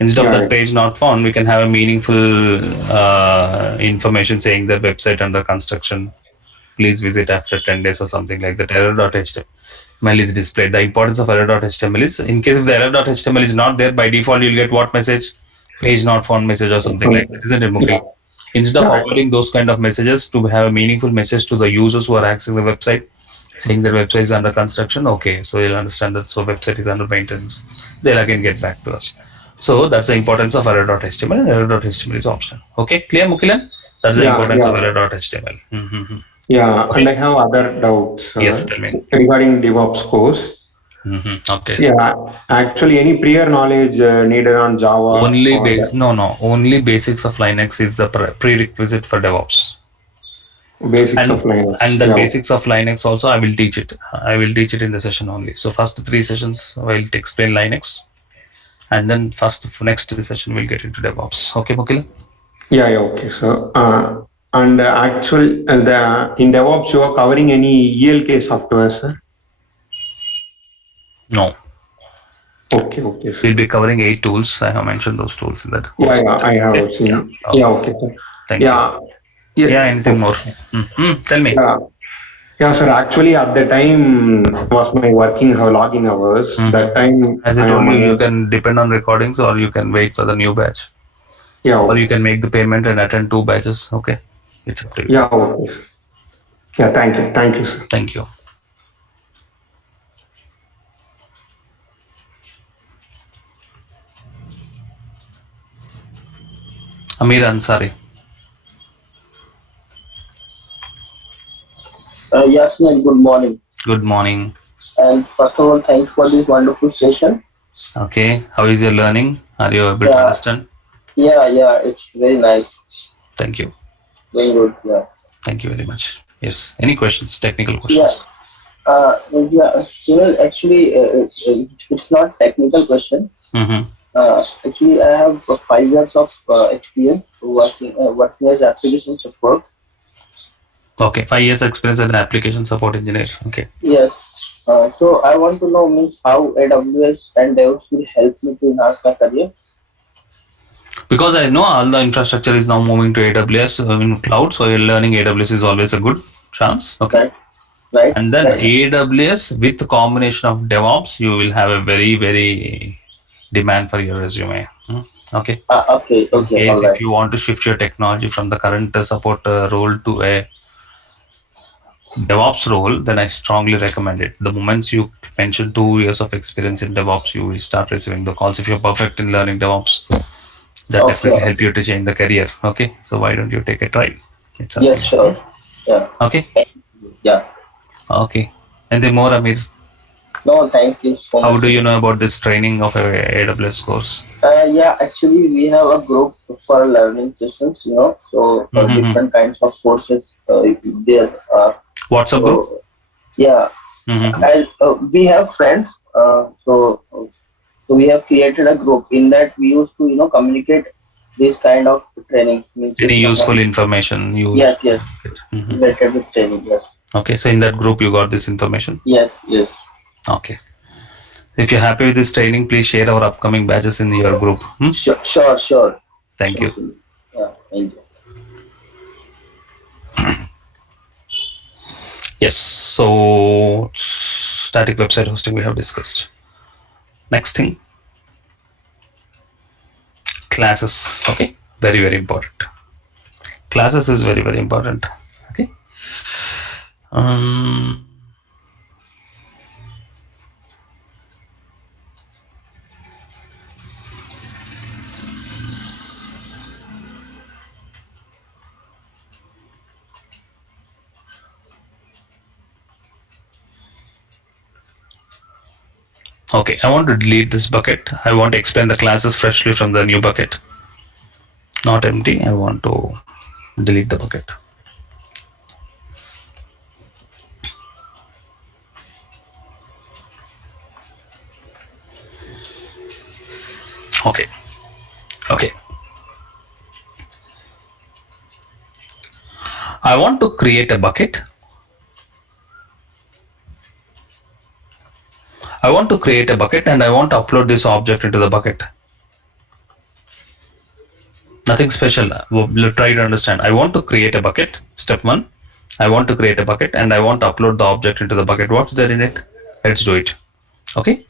Instead of that page not found, we can have a meaningful information saying the website under construction. Please visit after 10 days or something like that. Error.html is displayed. The importance of error.html is, in case if the error.html is not there, by default you'll get what message? Page not found message or something like that, isn't it, Mukul? Instead of forwarding those kind of messages, to have a meaningful message to the users who are accessing the website, saying their website is under construction, okay, so you'll understand that so website is under maintenance. They'll again get back to us. So that's the importance of error.html, and error.html is optional. Okay, clear, Mukilan? That's the importance of error.html. Yeah, okay. And I have other doubts yes, tell me. Regarding DevOps course. Okay. Yeah, actually, any prior knowledge needed on Java? Only only basics of Linux is the prerequisite for DevOps. Basics of Linux. And the basics of Linux also, I will teach it. I will teach it in the session only. So first 3 sessions I will explain Linux, and then next session we'll get into DevOps. Okay, Mukil? Yeah, okay, sir. And actually, in DevOps, you are covering any ELK software, sir? No. Okay. Sir. We'll be covering 8 tools. I have mentioned those tools in that course. Yeah, I have seen. Yeah, okay, sir. Thank you. Yeah, anything more? Tell me. Yeah, sir. Actually, at the time was my working login hours. That time, as I told you, you can depend on recordings, or you can wait for the new batch. Yeah. Okay. Or you can make the payment and attend 2 batches. Okay. It's up to you. Yeah. Okay. Yeah. Thank you, sir. Thank you. Amir Ansari. Yes, good morning. Good morning. And first of all, thanks for this wonderful session. Okay, how is your learning? Are you able to understand? Yeah, it's very nice. Thank you. Very good, yeah. Thank you very much. Yes, any questions, technical questions? Well, actually, it's not technical question. Actually, I have 5 years of experience working as application support. Okay, 5 years experience as an application support engineer. Okay. Yes. So I want to know how AWS and DevOps will help me to enhance my career. Because I know all the infrastructure is now moving to AWS in cloud, so learning AWS is always a good chance. Okay. Right. And then AWS with the combination of DevOps, you will have a very, very demand for your resume. Okay. Okay. Yes, if you want to shift your technology from the current support role to a DevOps role, then I strongly recommend it. The moment you mention 2 years of experience in DevOps, you will start receiving the calls. If you're perfect in learning DevOps, that definitely help you to change the career. Okay, so why don't you take a try? Yes, sure. Yeah. Okay. Yeah. Okay. Anything more, Amir? No, thank you so much. How do you know about this training of a AWS course? Yeah, actually, we have a group for learning sessions. So for different kinds of courses there are. What's a group? Yeah. And we have friends. So we have created a group. In that, we used to communicate this kind of training. Any useful information you Yes. Related with training, yes. Okay, so in that group you got this information? Yes. Okay. If you're happy with this training, please share our upcoming batches in your group. Sure. Thank you. Yeah, thank you. Yes, so static website hosting we have discussed. Next thing, classes. Okay, very, very important. Classes is very, very important. Okay. Okay, I want to delete this bucket. I want to explain the classes freshly from the new bucket. Not empty. I want to delete the bucket. Okay. I want to create a bucket. I want to create a bucket and I want to upload this object into the bucket. Nothing special. We'll try to understand. I want to create a bucket. Step 1. I want to create a bucket and I want to upload the object into the bucket. What's there in it? Let's do it. Okay.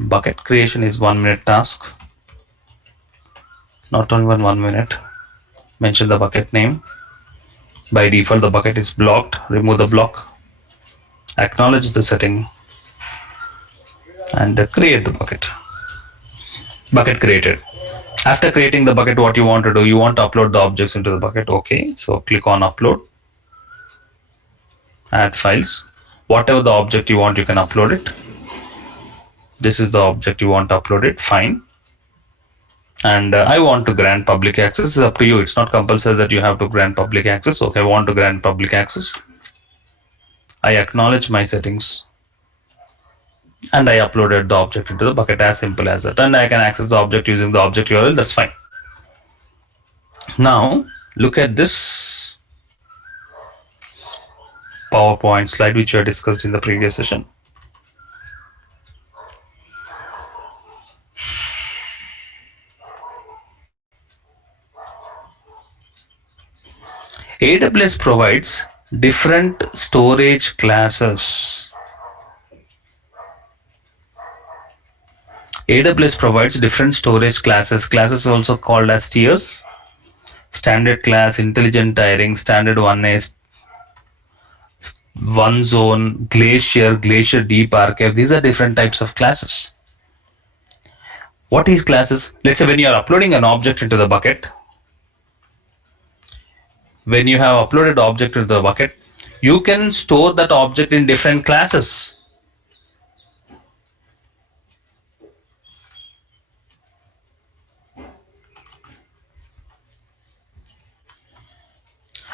Bucket creation is 1 minute task. Not only 1 minute. Mention the bucket name. By default, the bucket is blocked. Remove the block. Acknowledge the setting and create the bucket. Bucket created. After creating the bucket, what you want to do, you want to upload the objects into the bucket. Okay, so click on upload, add files. Whatever the object you want, you can upload it. This is the object you want to upload it. Fine. And I want to grant public access. It's up to you. It's not compulsory that you have to grant public access. Okay, I want to grant public access. I acknowledge my settings. And I uploaded the object into the bucket, as simple as that. And I can access the object using the object URL. That's fine. Now, look at this PowerPoint slide, which we had discussed in the previous session. AWS provides different storage classes. AWS provides different storage classes. Classes also called as tiers. Standard class, intelligent tiering, standard 1A, one zone, glacier, glacier deep archive. These are different types of classes. What is classes? Let's say when you are uploading an object into the bucket, when you have uploaded the object into the bucket, you can store that object in different classes.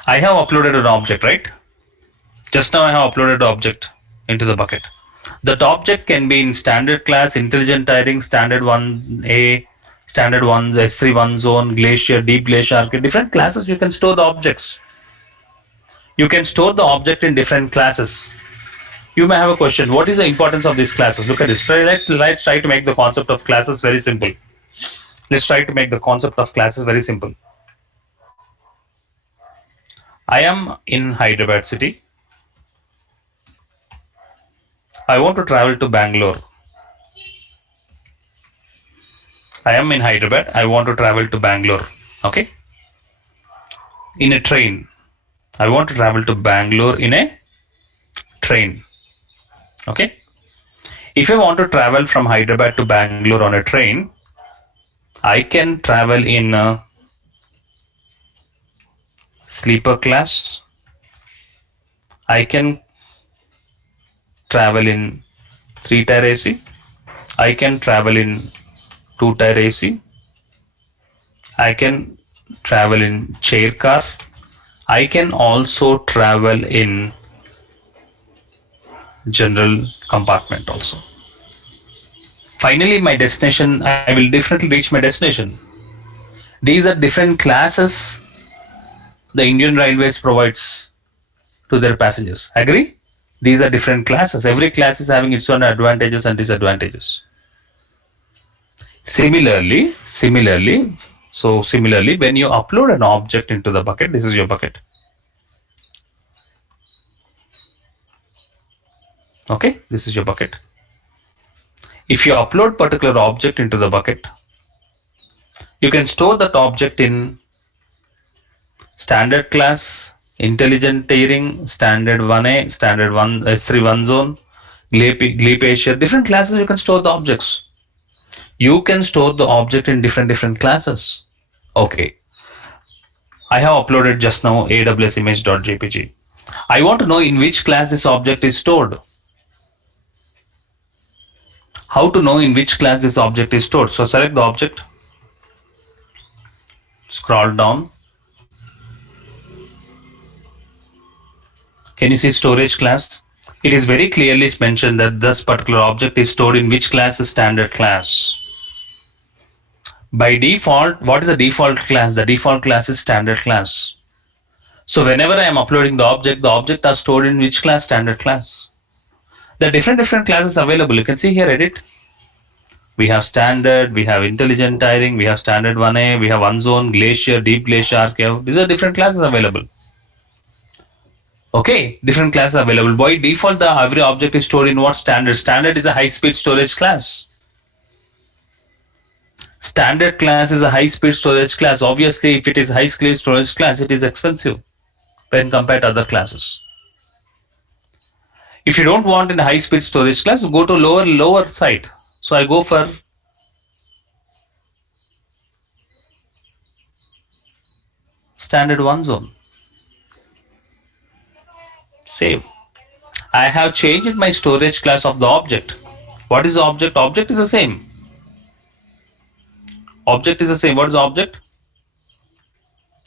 I have uploaded an object, right? Just now I have uploaded the object into the bucket. That object can be in standard class, intelligent tiering, standard 1A, standard 1, S3 1 zone, glacier, deep glacier, different classes. You can store the objects. You can store the object in different classes. You may have a question. What is the importance of these classes? Look at this. Let's try to make the concept of classes very simple. Let's try to make the concept of classes very simple. I am in Hyderabad city. I want to travel to Bangalore. I am in Hyderabad. I want to travel to Bangalore. Okay. In a train. I want to travel to Bangalore in a train. Okay. If I want to travel from Hyderabad to Bangalore on a train, I can travel in a sleeper class. I can travel in 3-tier AC. I can travel in 2-tier AC. I can travel in chair car. I can also travel in general compartment also. Finally, my destination, I will definitely reach my destination. These are different classes the Indian Railways provides to their passengers. Agree? These are different classes. Every class is having its own advantages and disadvantages. Similarly, when you upload an object into the bucket, this is your bucket. Okay, this is your bucket. If you upload particular object into the bucket, you can store that object in standard class, intelligent tiering, standard 1A, standard 1, S3 1 zone, glacier, different classes you can store the objects. You can store the object in different classes. Okay. I have uploaded just now AWS image.jpg. I want to know in which class this object is stored. How to know in which class this object is stored? So select the object, scroll down. Can you see storage class? It is very clearly mentioned that this particular object is stored in which class is standard class. By default, what is the default class? The default class is standard class. So whenever I am uploading the object are stored in which class? Standard class. There are different classes available. You can see here, edit. We have standard, we have intelligent tiling, we have standard 1A, we have unzone, glacier, deep glacier, archive. These are different classes available. Okay, different classes available. By default, every object is stored in what standard? Standard is a high-speed storage class. Standard class is a high-speed storage class. Obviously, if it is high-speed storage class, it is expensive when compared to other classes. If you don't want in a high-speed storage class, go to lower side. So I go for standard 1 zone. Save. I have changed my storage class of the object. What is the object? Object is the same. Object is the same. What is the object?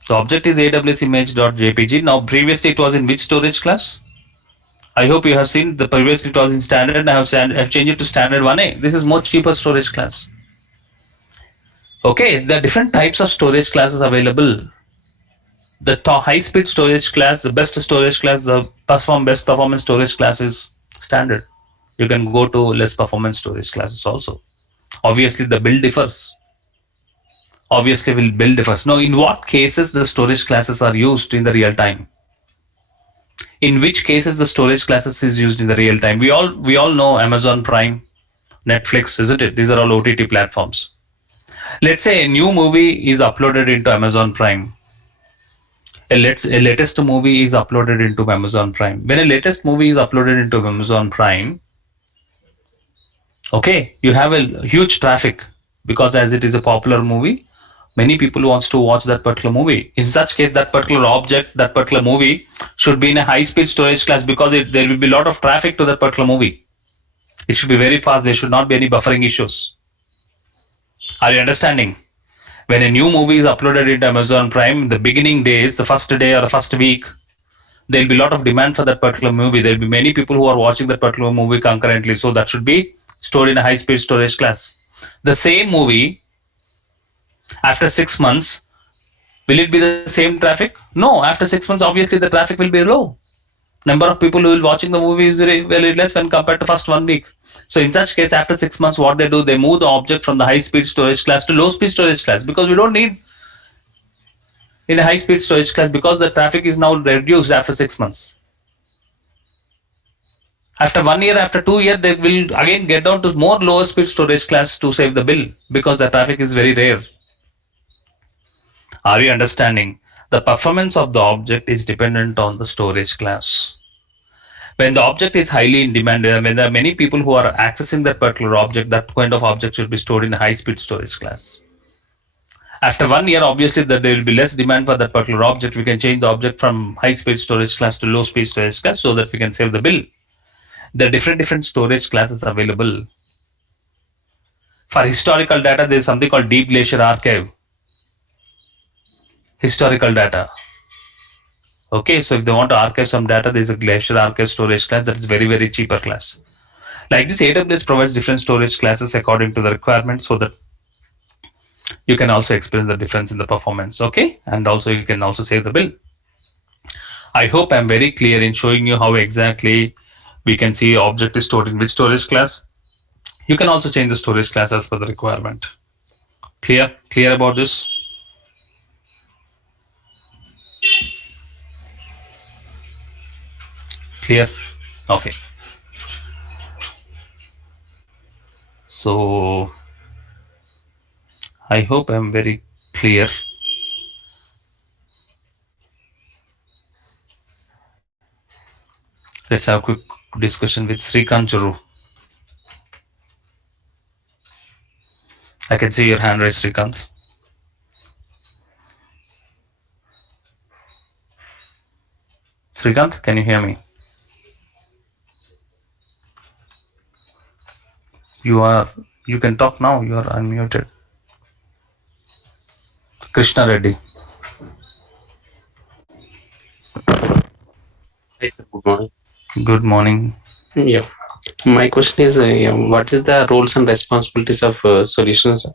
The object is AWS image.jpg. Now previously it was in which storage class? I hope you have seen the previously it was in standard. I have changed it to standard 1A. This is more cheaper storage class. Okay, there are different types of storage classes available. The high-speed storage class, the best storage class, the best performance storage class is standard. You can go to less performance storage classes also. Obviously, the build differs. Obviously, will build differs. Now, in what cases the storage classes are used in the real time? In which cases the storage classes is used in the real time? We all know Amazon Prime, Netflix, isn't it? These are all OTT platforms. Let's say a new movie is uploaded into Amazon Prime. A latest movie is uploaded into Amazon Prime. When a latest movie is uploaded into Amazon Prime, okay, you have a huge traffic because as it is a popular movie, many people wants to watch that particular movie. In such case, that particular object, that particular movie should be in a high-speed storage class because there will be a lot of traffic to that particular movie. It should be very fast. There should not be any buffering issues. Are you understanding? When a new movie is uploaded into Amazon Prime, the beginning days, the first day or the first week, there will be a lot of demand for that particular movie. There will be many people who are watching that particular movie concurrently. So that should be stored in a high-speed storage class. The same movie, after 6 months, will it be the same traffic? No, after 6 months, obviously the traffic will be low. Number of people who will watching the movie is very less when compared to first 1 week. So in such case, after 6 months, what they do, they move the object from the high-speed storage class to low-speed storage class because we don't need in a high-speed storage class because the traffic is now reduced after 6 months. After 1 year, after 2 years, they will again get down to more lower speed storage class to save the bill because the traffic is very rare. Are you understanding? The performance of the object is dependent on the storage class. When the object is highly in demand, when there are many people who are accessing that particular object, that kind of object should be stored in a high-speed storage class. After 1 year, obviously, there will be less demand for that particular object. We can change the object from high-speed storage class to low-speed storage class so that we can save the bill. There are different storage classes available. For historical data, there is something called Deep Glacier Archive. Historical data. Okay, so if they want to archive some data, there is a Glacier Archive storage class that is very cheaper class. Like this, AWS provides different storage classes according to the requirement so that you can also experience the difference in the performance. Okay, and also you can also save the bill. I hope I'm very clear in showing you how exactly we can see object is stored in which storage class. You can also change the storage class as per the requirement. Clear about this? Clear? Okay. So I hope I'm very clear. Let's have a quick discussion with Srikanth Juru. I can see your hand raised, Srikanth. Srikanth, can you hear me? You can talk now. You are unmuted. Krishna Reddy. Hi, sir. Good morning. Good morning. Yeah. My question is, what is the roles and responsibilities of solutions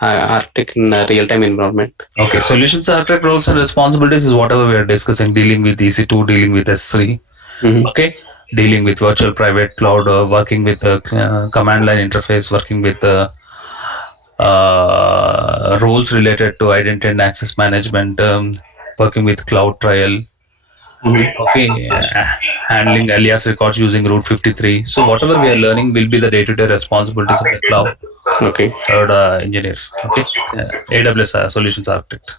architect in a real-time environment? Okay, solutions architect roles and responsibilities is whatever we are discussing, dealing with EC2, dealing with S3. Okay, dealing with virtual private cloud, working with command line interface, working with roles related to identity and access management, working with cloud trial. Okay, handling alias records using Route 53. So whatever we are learning will be the day-to-day responsibilities of the cloud. Okay. Cloud engineer. Okay, AWS solutions architect.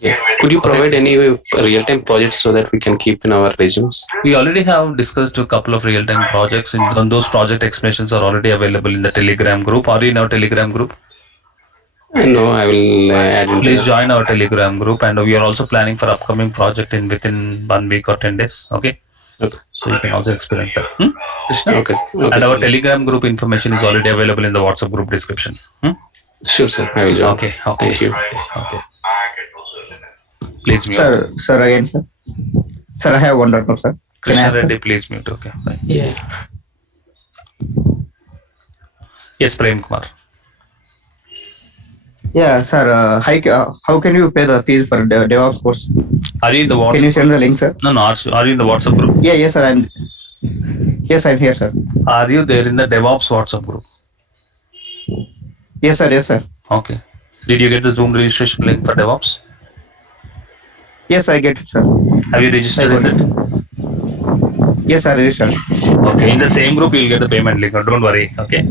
Yeah. Could you provide any real-time projects so that we can keep in our resumes? We already have discussed a couple of real-time projects, and those project explanations are already available in the Telegram group. Are you in our Telegram group? No, I will add into Please that. join our Telegram group, and we are also planning for upcoming project within 1 week or 10 days. Okay. Okay. So you can also experience that. Krishna? Okay. And our Telegram group information is already available in the WhatsApp group description. Sure, sir. I will join. Okay. Thank you. Okay. Please mute. Sir, again, sir. Sir, I have one doubt, sir. Krishna Reddy, please mute. Okay. Bye. Yeah. Yes, Prem Kumar. Yeah, sir. How can you pay the fees for the DevOps course? Are you in the WhatsApp? Can you send the link, sir? No. Are you in the WhatsApp group? Yes, sir. Yes, I'm here, sir. Are you there in the DevOps WhatsApp group? Yes, sir. Okay. Did you get the Zoom registration link for DevOps? Yes, I get it, sir. Have you registered in it? Yes, I registered. Okay. In the same group, you'll get the payment link. Don't worry. Okay.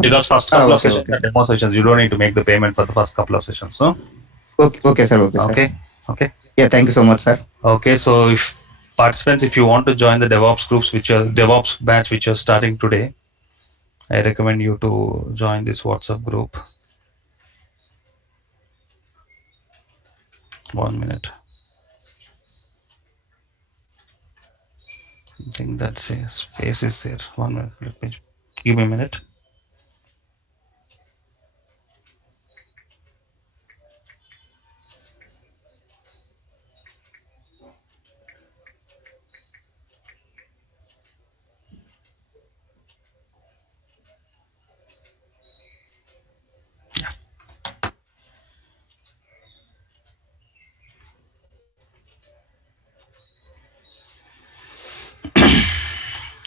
Because first couple of sessions are demo sessions, you don't need to make the payment for the first couple of sessions. So. Okay, sir. Okay. Yeah, thank you so much, sir. Okay, so if participants, if you want to join the DevOps groups, which are DevOps batch, which are starting today, I recommend you to join this WhatsApp group. 1 minute. I think that's a space is there. 1 minute. Let me give me a minute.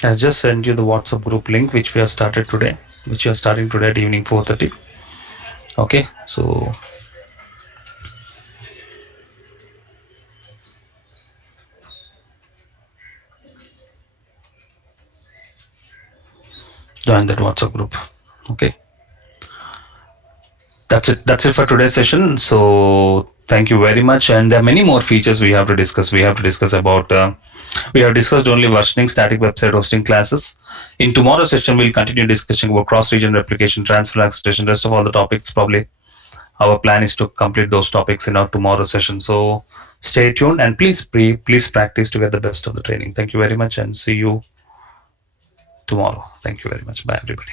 I just sent you the WhatsApp group link, which we are starting today at evening 4:30. Okay, so join that WhatsApp group. Okay, that's it for today's session. So thank you very much, and there are many more features we have to discuss. We have discussed only versioning, static website hosting classes. In tomorrow's session, we'll continue discussing about cross-region replication, transfer acceleration, rest of all the topics. Probably our plan is to complete those topics in our tomorrow's session. So stay tuned and please practice to get the best of the training. Thank you very much and see you tomorrow. Thank you very much. Bye, everybody.